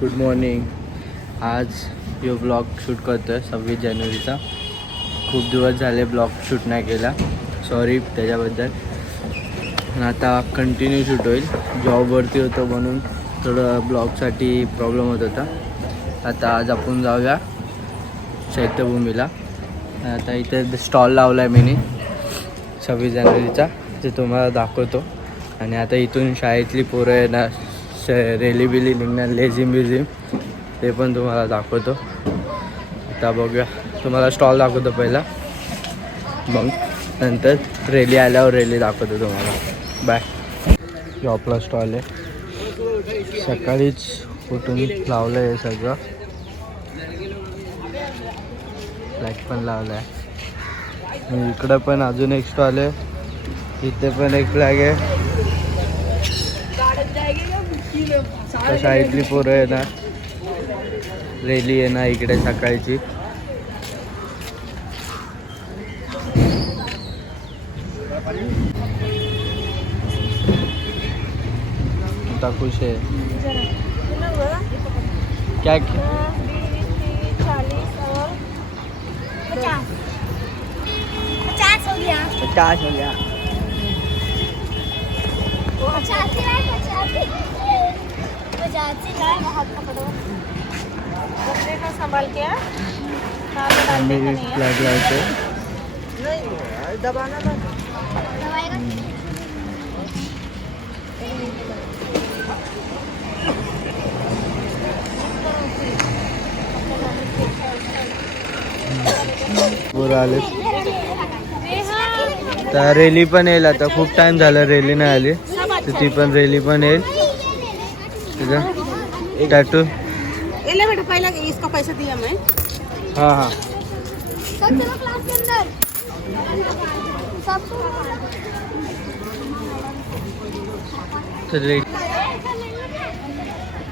Good morning. आज यो blog shoot करतो आहे 26 जानेवारीचा. खूप दिवस झाले ब्लॉग शूट नाही केला, सॉरी त्याच्याबद्दल. आणि आता कंटिन्यू शूट होईल. जॉबवरती होतो म्हणून थोडं ब्लॉगसाठी प्रॉब्लेम होत होता. आता आज आपण जाऊया चैत्यभूमीला. आता इथे स्टॉल लावला आहे मी 26 जानेवारीचा, ते तुम्हाला दाखवतो. आणि आता इथून शाळेतली पोरं येणार, रेली बिली निघणार, लेझिम बिझिम, ते पण तुम्हाला दाखवतो. आता बघूया, तुम्हाला स्टॉल दाखवतो पहिला, मग नंतर रेली आल्यावर रेली दाखवतो तुम्हाला. बाय. जो आपला स्टॉल आहे, सकाळीच उठून लावलं आहे सगळं. फ्लॅग पण लावला आहे. इकडं पण अजून एक स्टॉल आहे, इथे पण एक फ्लॅग आहे. शाळेतली पोरं येणार, रेली येणार इकडे सकाळची. आता खुश आहे क्या? 50 हो गया. 50 हो गया. 50 हाथ पकड़ो, बच्चे का संभाल के. मेरी फ्लैग लाइट नहीं दबाना बंद दबाएगा. आले. तर रेली पण येईल. आता खूप टाइम झाला रेली नाही आली, तर ती पण रेली पण येईल. टॅटू बेटा पहले इसका पैसा दिया मैं. हाँ हाँ.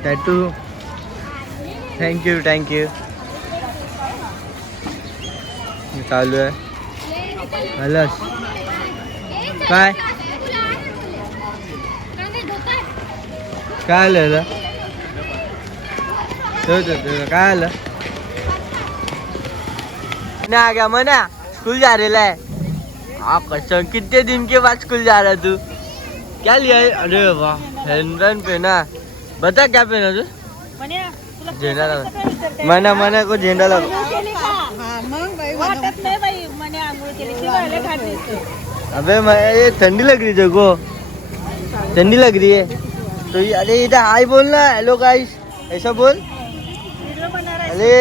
Tattoo thank you thank you. चालू आहे. हलस काय काय आलं काय आलं ना? आ गया मना, स्कूल जा रहा है. हाँ कसम, कितने दिन के बाद स्कूल जा रहा है तू? क्या लिया है? अरे वाह, हैंडरन पहना. बता क्या पहना तू? झेंडा लगा. मना मना को झेंडा लगा. अबे ये ठंडी लग रही है को, ठंडी लग रही है तो अरे इधर हाय बोलना, हेलो गाइस ऐसा बोल. अरे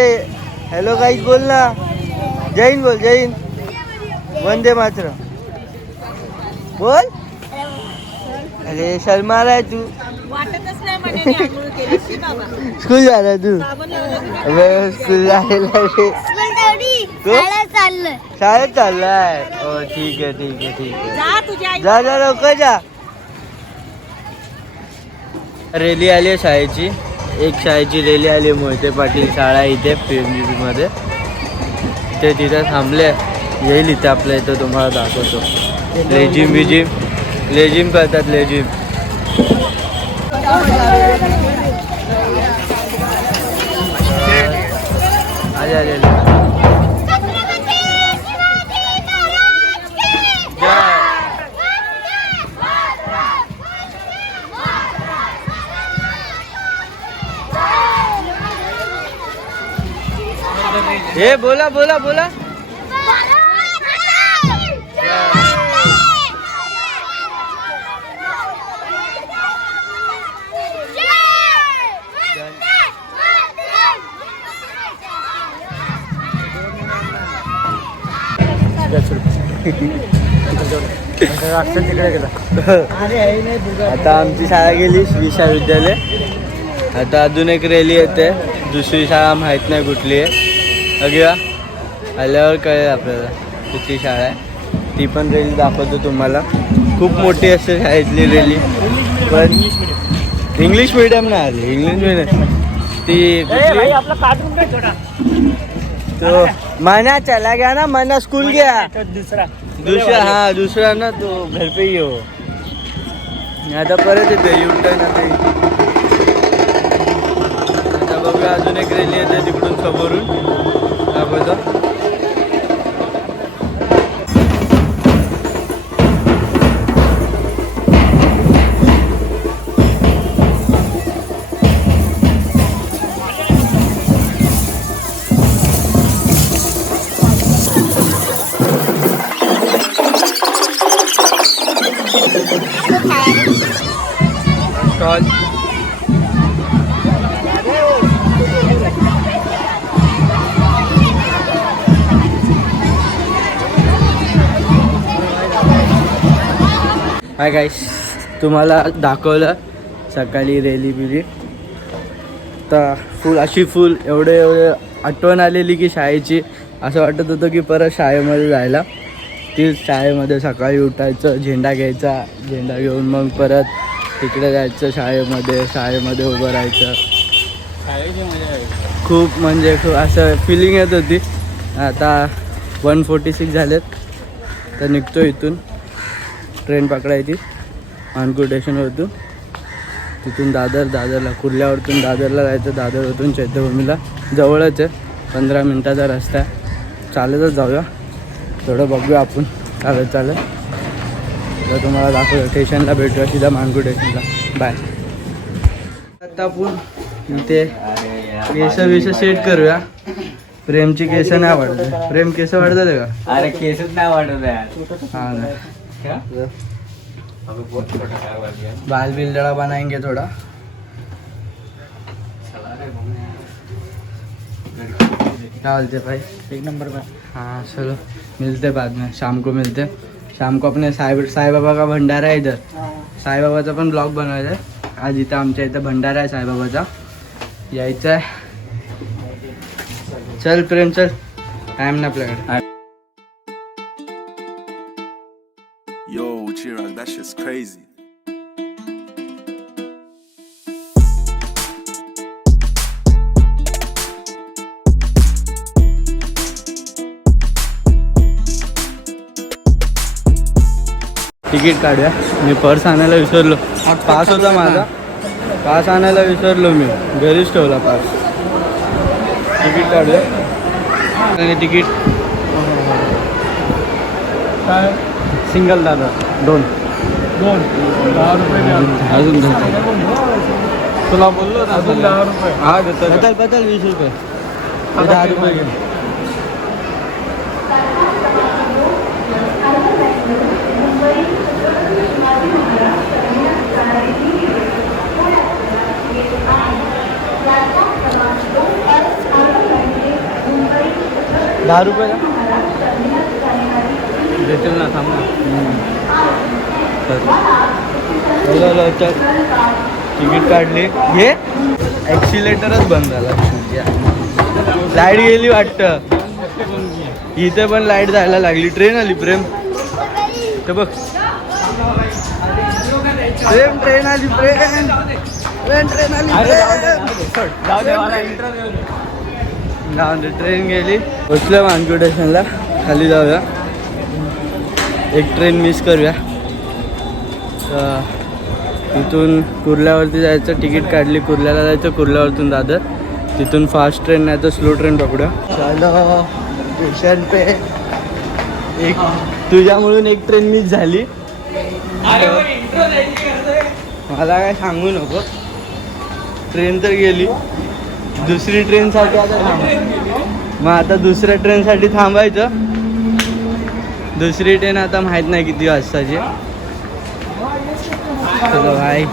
हेलो गाइस बोलना. जय हिंद बोल, जय हिंद, वंदे मातरम बोल. अरे शर्मा रहा है तू. स्कूल जा रहा है तू? अबे स्कूल जा रहा है, शाळेत चाललाय. ओ ठीक आहे ठीक आहे ठीक आहे. जा जा लवकर जा. रेली आली आहे शाळेची, एक शाळेची रेली आली आहे. मोहिते पाटील शाळा इथे मध्ये, ते तिथे थांबले. येईल इथे आपल्या इथं, तुम्हाला दाखवतो. लेझिम बिजिम, लेझिम करतात लेझिम. आले. हे बोला बोला बोला. आता आमची शाळा गेली, श्री विद्यालय. आता अजून एक रेली येते, दुसरी शाळा माहीत नाही कुठली आहे. बघूया आल्यावर कळेल आपल्याला कुठली शाळा आहे. ती पण रेली दाखवतो तुम्हाला. खूप मोठी असते शाळेतली रेली, पण इंग्लिश मीडियम नाही आली. इंग्लिश मीडियम ती तो मना चला गया ना, मना स्कूल गया. दूसरा हाँ दूसरा ना, तो घर पे ही हो. आता परत येतो यू टर्न. आता बघा अजून एक रॅली येते तिकडून समोरून दाखवतो. स्टॉल हाय गाईस, तुम्हाला दाखवलं सकाळी रॅली बिली. तर फुल एवढे आठवण आलेली की शाळेची. असं वाटत होतं की परत शाळेमध्ये जायला. तीच शाळेमध्ये सकाळी उठायचं, झेंडा घ्यायचा, झेंडा घेऊन मग परत तिकडे जायचं शाळेमध्ये उभं राहायचं. खूप असं फिलिंग येत होती. आता 1:46 झालेत. तर निघतो इथून. ट्रेन पकडायची मानकुर स्टेशनवरतून. तिथून दादरला कुर्ल्यावरतून दादरला जायचं. दादरवरतून चैत्यभूमीला जवळच आहे, 15 मिनटाचा रस्ता आहे. चालतच जाऊया, थोडं बघूया आपण चालत. तर तुम्हाला दाखवूया. स्टेशनला भेटूया सीधा मानकुर स्टेशनला. बाय. आता आपण इथे केस सेट करूया. प्रेमची केस नाही वाढत. प्रेम केस वाढतात का? अरे केसच नाही वाढत यार. हाँ ना, बाल बिल जड़ा बनाएंगे थोड़ा. क्या बोलते भाई? एक नंबर पर. हाँ चलो, मिलते बाद में. शाम को मिलते. शाम को अपने साई बाबा का भंडारा है इधर. साई बाबाचा पण ब्लॉग बनवायचा आहे. आज इथं आमच्या इथं भंडारा आहे साईबाबाचा, यायचं आहे. चल प्रेम चल, टाइम ना आपल्याकडे. Yo, Chirag, that shit's crazy. Ticket काढूया. मी पर्स आणायला विसरलो. पास होता माझा, पास आणायला विसरलो मी, घरीच ठेवला पास. तिकीट काढूया. तिकीट काय? सिंगल दादा 2 10 रुपये अजून तुला बोललो ना अजून 10 रुपये. हा देतो. बदल 20 रुपये. 10 रुपये घे. ₹10 का देतील ना, थांब ना. चल तिकीट काढली. हे ॲक्सिलेटरच बंद झाला. लाईट गेली वाटतं. इथे पण लाईट जायला लागली. ट्रेन आली प्रेम. ते बघ प्रेम, ट्रेन आली. ट्रेन आली. ट्रेन गेली. पोचलं मानकुर स्टेशनला. खाली जाऊया. एक ट्रेन मिस करूया. तिथून कुर्ल्यावरती जायचं. तिकीट काढली. कुर्ल्याला जायचं. कुर्ल्यावरतून दादर. तिथून फास्ट ट्रेन नाही तर स्लो ट्रेन पकडूया. चलो स्टेशन पे. एक तुझ्यामुळून एक ट्रेन मिस झाली. मला काय सांगू नको. ट्रेन तर गेली. दुसरी ट्रेनसाठी आता मग आता दुसऱ्या ट्रेनसाठी थांबायचं. दुसरी ट्रेन आता माहीत नाही किती वाजताची. चलो भाई.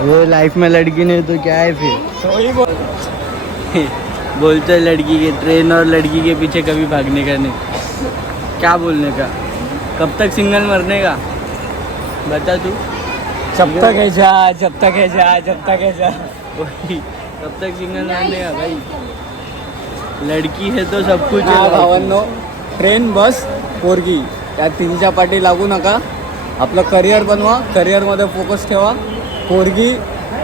वो लाइफ में लड़की नहीं तो क्या है फिर. बोलते लड़की के ट्रेन और लड़की के पीछे कभी भागने का नहीं. क्या बोलने का. कब तक सिंगल मरने का बता तू. जब तक है जा, जब तक है जा, जब तक है जा. वही, कब तक सिंगल मरने का भाई. लड़की है तो सब कुछ ना है. भावांनो, ट्रेन बस पोरगी त्या तिन्हीच्या पाठी लागू नका. आपलं करिअर बनवा, करिअरमध्ये फोकस ठेवा. पोरगी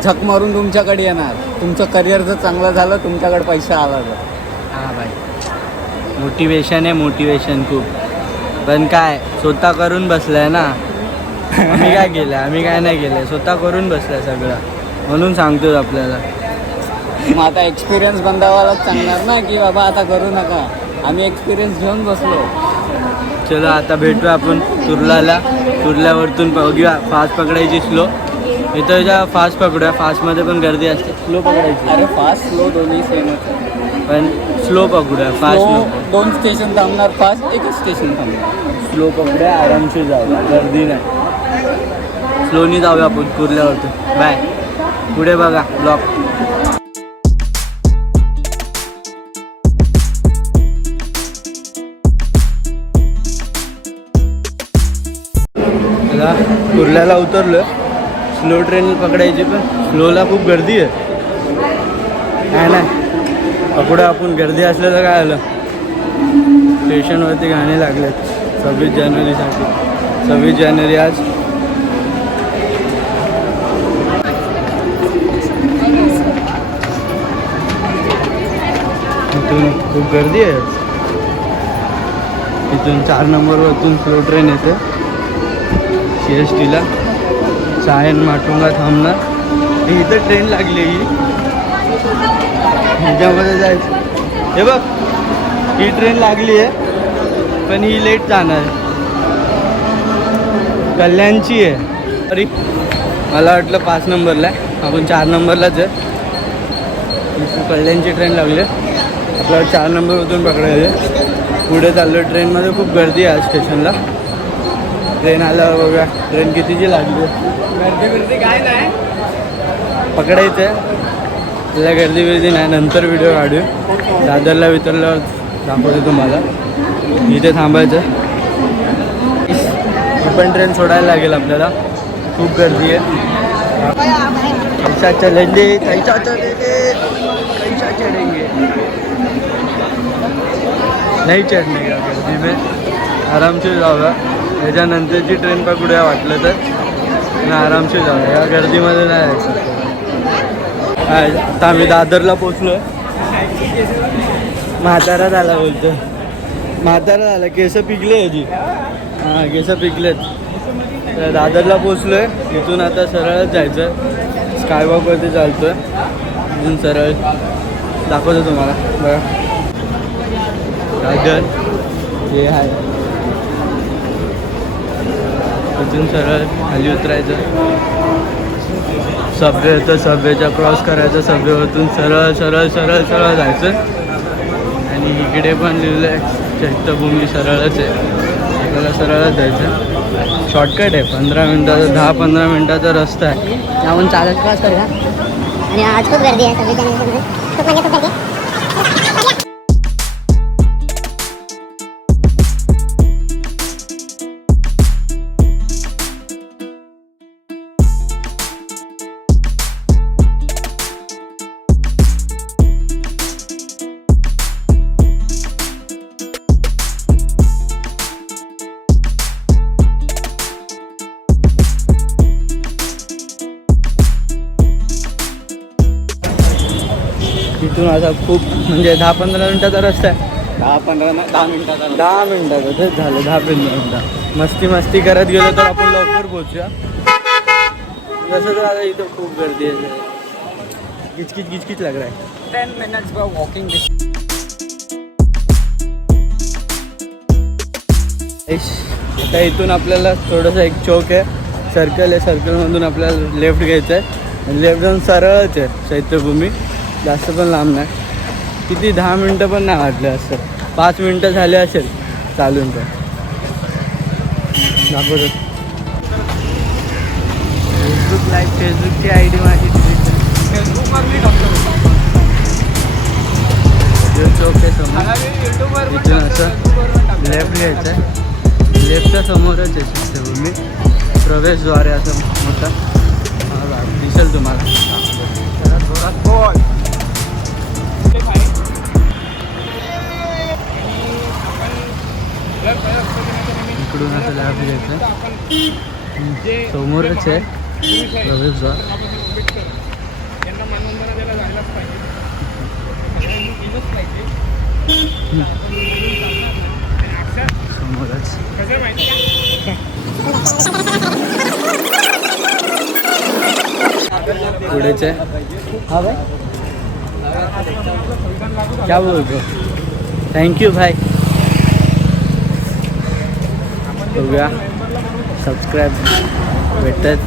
झक मारून तुमच्याकडे येणार. तुमचं करिअर जर चांगलं झालं, तुमच्याकडे पैसा आला तर. हाँ भाई, मोटिवेशन आहे. मोटिवेशन खूप. पण काय स्वतः करून बसलाय ना. आम्ही काय केलं, आम्ही काय नाही केलं, स्वतः करून बसलाय सगळं, म्हणून सांगतो आपल्याला. मग आता एक्सपिरियन्स बंदावालाच सांगणार ना की बाबा आता करू नका. आम्ही एक्सपिरियन्स घेऊन बसलो. चलो आता भेटू आपण तुर्लाला. तुर्ल्यावरतून बघूया फास्ट पकडायची स्लो. इथं ज्या फास्ट पकडूया, फास्टमध्ये पण गर्दी असते. स्लो पकडायची. अरे फास्ट स्लो दोन्ही सेमच. पण स्लो पकडूया, फास्ट नको. 2 स्टेशन थांबणार, फास्ट एकच स्टेशन थांबणार. स्लो पकडूया, आरामशीर जाऊया, गर्दी नाही. स्लोनी जाऊया आपण तुर्ल्यावरतून. बाय. पुढे बघा ब्लॉक. कुर्ल्याला उतरलो. स्लो ट्रेन पकडायची, पण स्लोला खूप गर्दी आहे. काय नाही पकडू आपण, गर्दी असल्याचं काय आलं. स्टेशनवरती गाणे लागलेत 26 जानेवारीसाठी. 26 जानेवारी आज. इथून खूप गर्दी आहे. इथून 4 नंबरवरतून स्लो ट्रेन येते CSTला. सायन माटुंगा थांबणार. इथं ट्रेन लागली ही, ह्याच्यामध्ये जायचं. हे बघ, ही ट्रेन लागली आहे, पण ही लेट जाणार आहे. कल्याणची आहे. अरे मला वाटलं 5 नंबरला आहे, आपण 4 नंबरलाच आहे. इथं कल्याणची ट्रेन लागली आहे, आपल्याला 4 नंबरमधून पकडायचे. पुढे चाललो. ट्रेनमध्ये खूप गर्दी आहे आज स्टेशनला. ट्रेन आल्यावर बघा ट्रेन कितीची लागली. गर्दी काय नाही, पकडायचं आहे. त्याला गर्दी बिर्दी नाही, नंतर व्हिडिओ काढू. दादरला वितरल्यावर दाखवतो तुम्हाला. इथे थांबायचं. ही पण ट्रेन सोडायला लागेल आपल्याला. खूप गर्दी आहे. कैसा चलेंगे, कैसा चलेंगे, कैसा चलेंगे. नाही चढणे का गर्दी में, आरामशीर जाऊया. त्याच्यानंतरची ट्रेन पकडूया वाटलं तर, आणि आरामशीर जाऊया. या गर्दीमध्ये नाही जायचं. आता आम्ही दादरला पोचलो. म्हातारा झाला बोलतो, म्हातारा झाला. केस पिकले याची. हां केस पिकलेत. तर दादरला पोचलो आहे. इथून आता सरळच जायचं. स्कायवॉकवरती चालतो आहे. इथून सरळ दाखवतो तुम्हाला. बघा दादर हे आहे. इथून सरळ खाली उतरायचं. सबवे येतं, सबवेच्या क्रॉस करायचं. सबवेवरतून सरळ सरळ सरळ सरळ जायचं. आणि इकडे पण लिहिलं आहे चैत्यभूमी. सरळच आहे, आपल्याला सरळच जायचं. शॉर्टकट आहे. 15 मिनटाचा, 10-15 मिनटाचा रस्ता आहे. आपण चालत क्रॉस करूया. आणि आज खूप गर्दी आहे. 26 जानेवारी खूप म्हणजे खूप गर्दी आहे. इथून आता खूप म्हणजे 10-15 मिनटाचा रस्ता आहे. 10 मिनिटाचा. 10 मिनटाचं तेच झालं. 10-15 मिनटं मस्ती करत गेलो तर आपण लवकर पोहोचूया. जसं तर आता इथं खूप गर्दी आहे. किचकिच लाग रहा है. 10 मिनिट्स वॉकिंग. आता इथून आपल्याला थोडंसं एक चौक आहे, सर्कल आहे. सर्कलमधून आपल्याला लेफ्ट घ्यायचं आहे. लेफ्ट जाऊन सरळच आहे चैत्यभूमी. जास्त पण लांब नाही. किती 10 मिनटं पण नाही वाटले असं. 5 मिनटं झाले असेल चालून. तर दाखवतो. फेसबुक लाईव्ह, फेसबुकची ID माझी फेसबुकवर मी टाकतो. चौक आहे समोर. इथून असं लेफ्ट घ्यायचं आहे. लेफ्टच्या समोरच आहे चैत्यभूमी. प्रवेशद्वार आहे असं मोठा. दिसेल तुम्हाला. इकडून असं लाभ घ्यायचं. समोरच आहे प्रवेशद्वार. समोरच ढोबळेचे. हाँ भाई क्या बोल रहे हो? थैंक यू भाई. बघूया सबस्क्राईब भेटतात.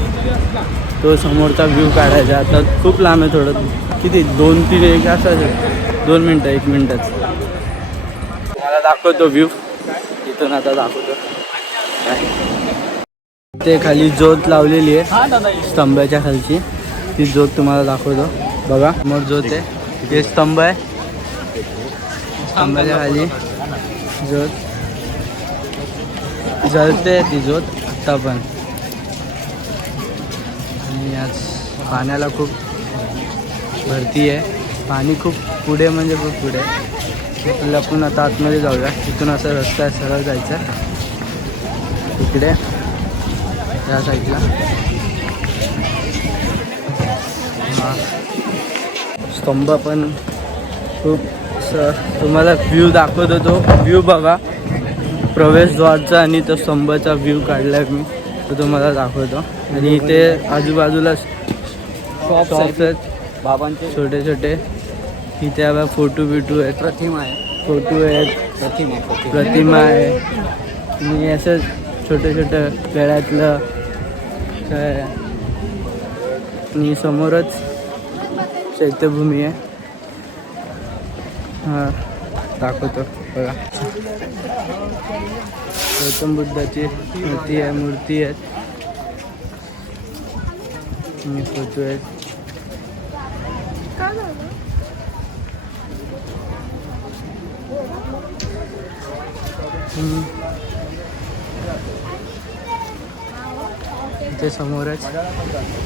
तो समोरचा व्ह्यू काढायचा. आता खूप लांब आहे थोडं. किती 2-3 एक असं 2 मिनटं 1 मिनटच. मला दाखवतो व्ह्यू इथून. आता दाखवतो. ते खाली ज्योत लावलेली आहे स्तंभाच्या खालची. ती ज्योत तुम्हाला दाखवतो. बघा समोर ज्योत आहे. हे स्तंभ आहे. स्तंभाच्या खाली ज्योत जळते. ती ज्योत आत्ता पण. आणि आज पाण्याला खूप भरती आहे. पाणी खूप पुढे म्हणजे खूप पुढे. आपल्याला आपण आता आतमध्ये जाऊया. तिथून असा रस्ता आहे सरळ जायचा इकडे त्या साईडला. स्तंभ पण खूप तुम्हाला व्ह्यू दाखवतो. तो व्ह्यू बघा प्रवेशद्वारचा आणि तो स्तंभाचा व्ह्यू काढला आहे मी. तो तुम्हाला दाखवतो. आणि इथे आजूबाजूला शॉप्स आहेत बाबांचे छोटे छोटे. इथे आता फोटो बिटू आहेत. प्रतिमा आहे. फोटो आहेत. प्रतिमा आहे. आणि असं छोटं छोटं खेळातलं काय. आणि समोरच चैत्यभूमी आहे. हां दाखवतो बघा. गौतम बुद्धाची मूर्ती आहेत. आणि फोटो आहेत. इथे समोरच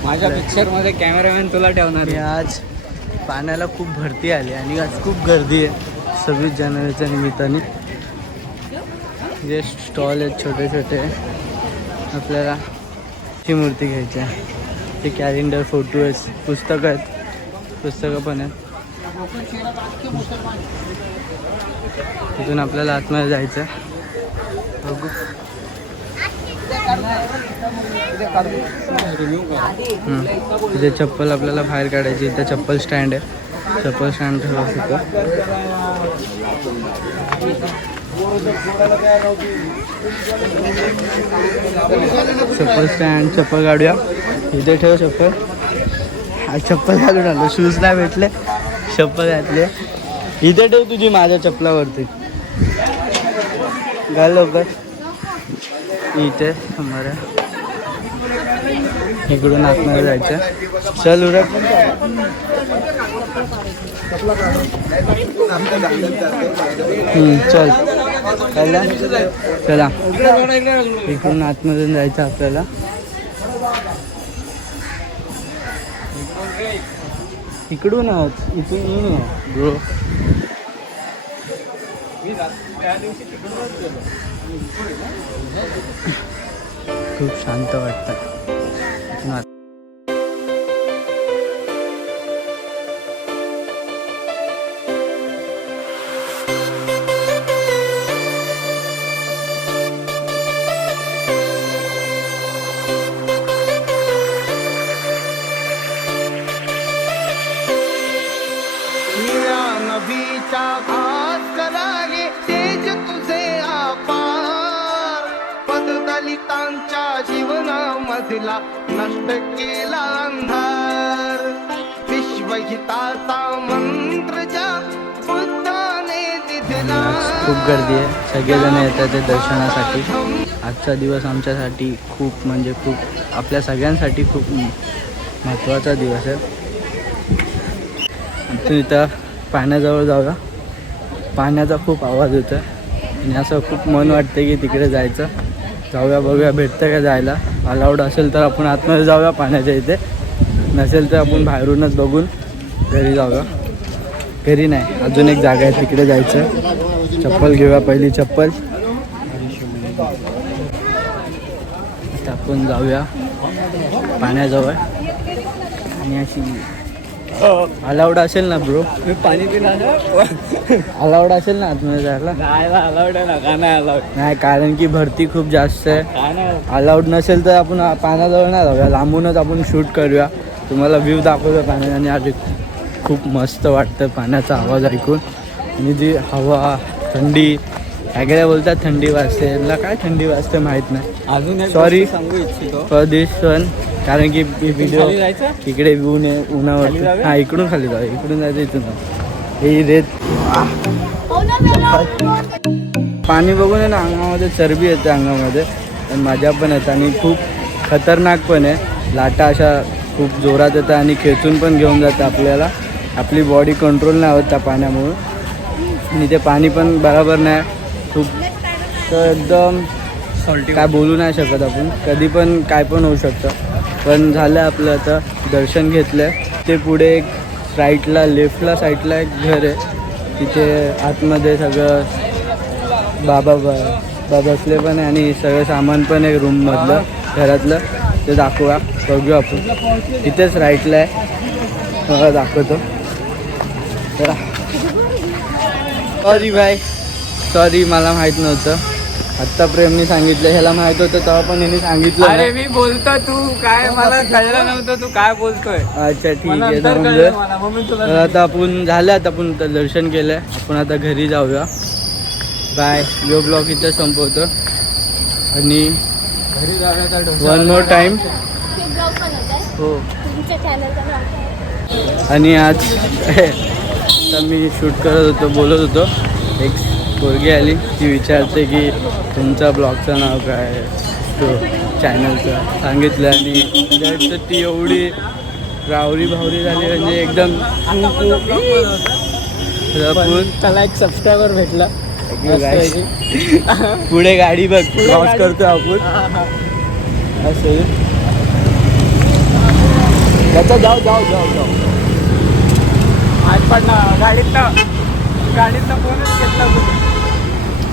माझ्या पिक्चरमध्ये कॅमेरामॅन तुला ठेवणार आहे. आज पाण्याला खूप भरती आली आणि आज खूप गर्दी आहे 26 जानेवारीच्या निमित्ताने. जे स्टॉल आहेत छोटे छोटे. आपल्याला ही मूर्ती घ्यायची आहे. ते कॅलेंडर फोटो आहेत. पुस्तकं आहेत. पुस्तकं पण आहेत. तिथून आपल्याला आतमध्ये जायचं आहे. बघू. तिथे चप्पल आपल्याला बाहेर काढायची. इथं चप्पल स्टँड आहे. चप्पल स्टँड ठेवा तिथं. चप्पल स्टँड. चप्पल काढूया. इथे ठेव चप्पल. आज चप्पल घालून आलो. शूज नाही भेटले. चप्पल घातले. इथे ठेव तुझी माझ्या चप्पलावरती. घाल लवकर. इथे समोर आहे. इकडून आतमध्ये जायचं. चल उरक. चल चला. इकडून आतमधून जायचं आपल्याला. इकडूनच. इथून येऊन ब्रो. खूप शांत वाटतं. नष्ट केला अंधार. विश्वहिताचा मंत्र ज्या बुद्धाने दिला. खूप गर्दी आहे. सगळेजण येतात ते दर्शनासाठी. आजचा दिवस आमच्यासाठी खूप म्हणजे खूप आपल्या सगळ्यांसाठी खूप महत्त्वाचा दिवस आहे. आमचं इथं पाण्याजवळ जाऊया. पाण्याचा खूप आवाज होता आणि असं खूप मन वाटतं की तिकडे जायचं. जाऊया बघूया भेटतं का जायला. अलाउड असेल तर आपण आतमध्ये जाऊया पाण्याच्या इथे. नसेल तर आपण बाहेरूनच बघून घरी जाऊया. घरी नाही अजून एक जागा आहे तिकडे जायचं. चप्पल घेऊया पहिली चप्पल. आता आपण जाऊया पाण्याजवळ. आणि अशी अलाउड असेल ना ब्रो. मी पाणी पिला अलाउड असेल ना आतमध्ये जायला. अलाउड आहे ना. का नाही अलाउड? नाही कारण की भरती खूप जास्त आहे. काय नाही. अलाउड नसेल तर आपण पाण्याजवळ नाही जाऊया. लांबूनच आपण शूट करूया. तुम्हाला व्ह्यू दाखवतो पाण्याचा आणि आज खूप मस्त वाटतं पाण्याचा आवाज ऐकून. आणि जी हवा थंडी काय बोलतात थंडी वाजते, यांना काय थंडी वाजते माहीत नाही. अजून एक Sorry. गोष्ट सांगू इच्छितो. फॉर दिस वन, कारण की व्हिडिओ खाली जायचं? इकडे ऊन आहे खाली उन्हावरती. जाऊया? हां इकडून खाली जाऊ, इकडून जायचं इथून हे रेत पाणी बघून आहे ना अंगामध्ये चरबी येते अंगामध्ये आणि मजा पण येते आणि खूप खतरनाक पण आहे. लाटा अशा खूप जोरात येतात आणि खेचून पण घेऊन जातं आपल्याला. आपली बॉडी कंट्रोल नाही होत त्या पाण्यामुळं आणि ते पाणी पण बरोबर नाही खूप. तर एकदम काय बोलू नाही शकत आपण, कधी पण काय पण होऊ शकतं. पण झालं आपलं आता दर्शन घेतलं. ते पुढे एक राईटला लेफ्टला साईडला एक घर आहे, तिथे आतमध्ये सगळं बाबा बसले पण आहे आणि सगळं सामान पण आहे रूममधलं घरातलं. ते दाखवा बघू आपण. तिथेच राईटला आहे, दाखवतो. चला. सॉरी बाय, सॉरी मला माहीत नव्हतं. आत्ता प्रेमने सांगितलं, ह्याला माहीत होतं तेव्हा पण ह्याने सांगितलं अरे नाही. मी बोलतो तू काय मला कळलं नव्हतं तू काय बोलतोय. अच्छा ठीक आहे. नंतर म्हणजे कळलं मला, मग मी तुला तर आता आपण झालं, आता आपण दर्शन केलं. आपण आता घरी जाऊया. बाय. यो ब्लॉग इथं संपवतो आणि घरी जाण्याचा डोसा वन मोर टाईम. हो आणि आज आता मी शूट करत होतो, बोलत होतो. एक पोरगी आली, ती विचारते की तुमच्या ब्लॉगचं नाव काय आहे, तो चॅनलचं सांगितलं आणि तर ती एवढी रावरी भावरी झाली म्हणजे एकदम त्याला एक सबस्क्रायबर भेटला. पुढे गाडी बघ क्रॉस करतो आपण असं. त्याचा जाऊ जाऊ जाऊ जाऊ आज पडला गाडीतनं फोनच घेतला.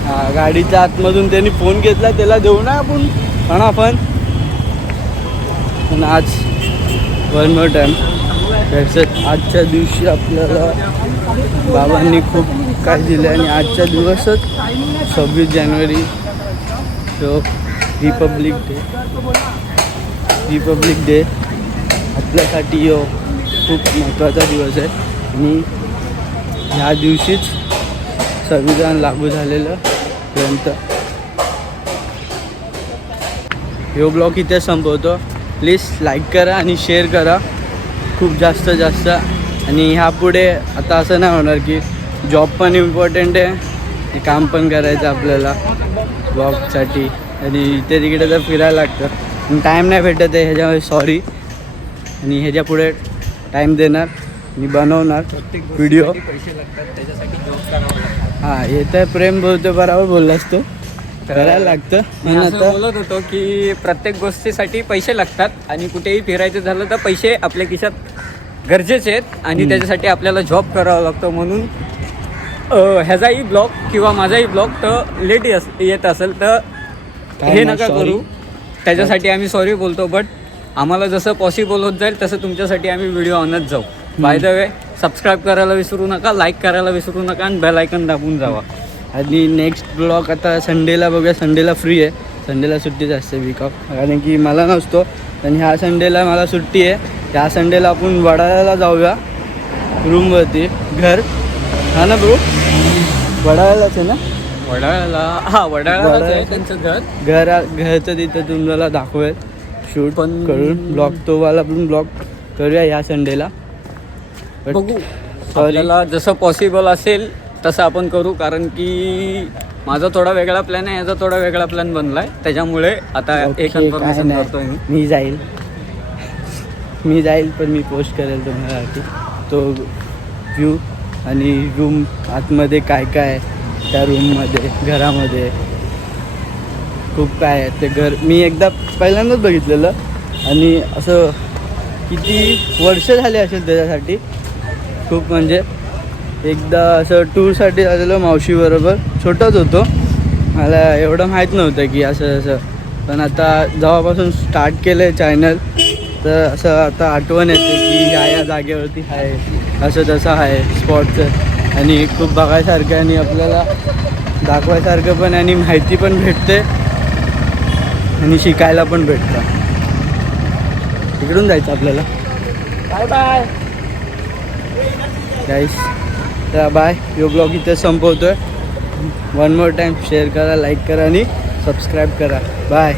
हा गाडीच्या आतमधून त्यांनी फोन घेतला, त्याला देऊ ना आपण म्हणा आपण. पण आज वन मोर टाईम आजच्या दिवशी आपल्याला बाबांनी खूप काय दिलं आणि आजच्या दिवसच 26 जानेवारी तो रिपब्लिक डे आपल्यासाठी यो खूप महत्त्वाचा दिवस आहे. आणि ह्या दिवशीच संविधान लागू झालेलं पर्यंत. यो ब्लॉग इथे संपवतो. प्लीज लाईक करा आणि शेअर करा खूप जास्त. आणि ह्यापुढे आता असं नाही होणार की जॉब पण इम्पॉर्टंट आहे, काम पण करायचं आपल्याला ब्लॉगसाठी आणि इथे तिकडे तर फिरायला लागतं, टाईम नाही भेटत आहे. ह्याच्यामुळे सॉरी. आणि ह्याच्या पुढे टाईम देणार आणि बनवणार व्हिडिओ. पैसे लागतात त्याच्यासाठी जॉब करावा लागतो. हां येतं प्रेम बोलतो, बरोबर बोललास तू, करायला लागतं. मी म्हणून असं आता बोलत होतो की प्रत्येक गोष्टीसाठी पैसे लागतात आणि कुठेही फिरायचं झालं तर पैसे आपल्या खिशात गरजेचे आहेत आणि त्याच्यासाठी आपल्याला जॉब करावा लागतो. म्हणून ह्याचाही ब्लॉग किंवा माझाही ब्लॉग तर लेट येत असेल तर हे नका करू. त्याच्यासाठी आम्ही सॉरी बोलतो. बट आम्हाला जसं पॉसिबल होत जाईल तसं तुमच्यासाठी आम्ही व्हिडिओ आणत जाऊ. बाय द वे सबस्क्राईब करायला विसरू नका, लाईक करायला विसरू नका आणि बेल आयकन दाबून जावा. आणि नेक्स्ट ब्लॉग आता संडेला बघूया. संडेला फ्री आहे, संडेला सुट्टीच असते वीक ऑफ, कारण की मला नसतो. आणि ह्या संडेला मला सुट्टी आहे. ह्या संडेला आपण वडाळ्याला जाऊया रूमवरती. घर हा ना ब्रो, वडाळ्यालाच आहे ना. वडाळ्याला आहे त्यांचं घरचं तिथं तुम्हाला दाखवेल शूट पण करून ब्लॉग, तो वाला पण ब्लॉग करूया ह्या संडेला. बघू सॉरी, आपल्याला जसं पॉसिबल असेल तसं आपण करू. कारण की माझा थोडा वेगळा प्लॅन आहे, याचा थोडा वेगळा प्लॅन बनला आहे. त्याच्यामुळे आता एक कन्फर्मेशन करतोय मी जाईल पण मी पोस्ट करेल तुम्हाला तो व्ह्यू आणि रूम आतमध्ये काय काय त्या रूममध्ये घरामध्ये खूप काय आहे. ते घर मी एकदा पहिल्यांदाच बघितलेलं आणि असं किती वर्ष झाले असेल त्याच्यासाठी. खूप म्हणजे एकदा असं टूरसाठी आलेलो मावशीबरोबर, छोटाच होतो, मला एवढं माहीत नव्हतं की असं. पण आता जेव्हापासून स्टार्ट केलं आहे चॅनल तर असं आता आठवण येते की या जागेवरती आहे, असं तसं आहे स्पॉटचं. आणि खूप बघायसारखं आणि आपल्याला दाखवायसारखं पण आणि माहिती पण भेटते आणि शिकायला पण भेटतं. इकडून जायचं आपल्याला. बाय बाय गाईस. तर बाय. यो ब्लॉग इथे संपवतोय. वन मोर टाईम शेअर करा, लाईक करा आणि सबस्क्राईब करा. बाय.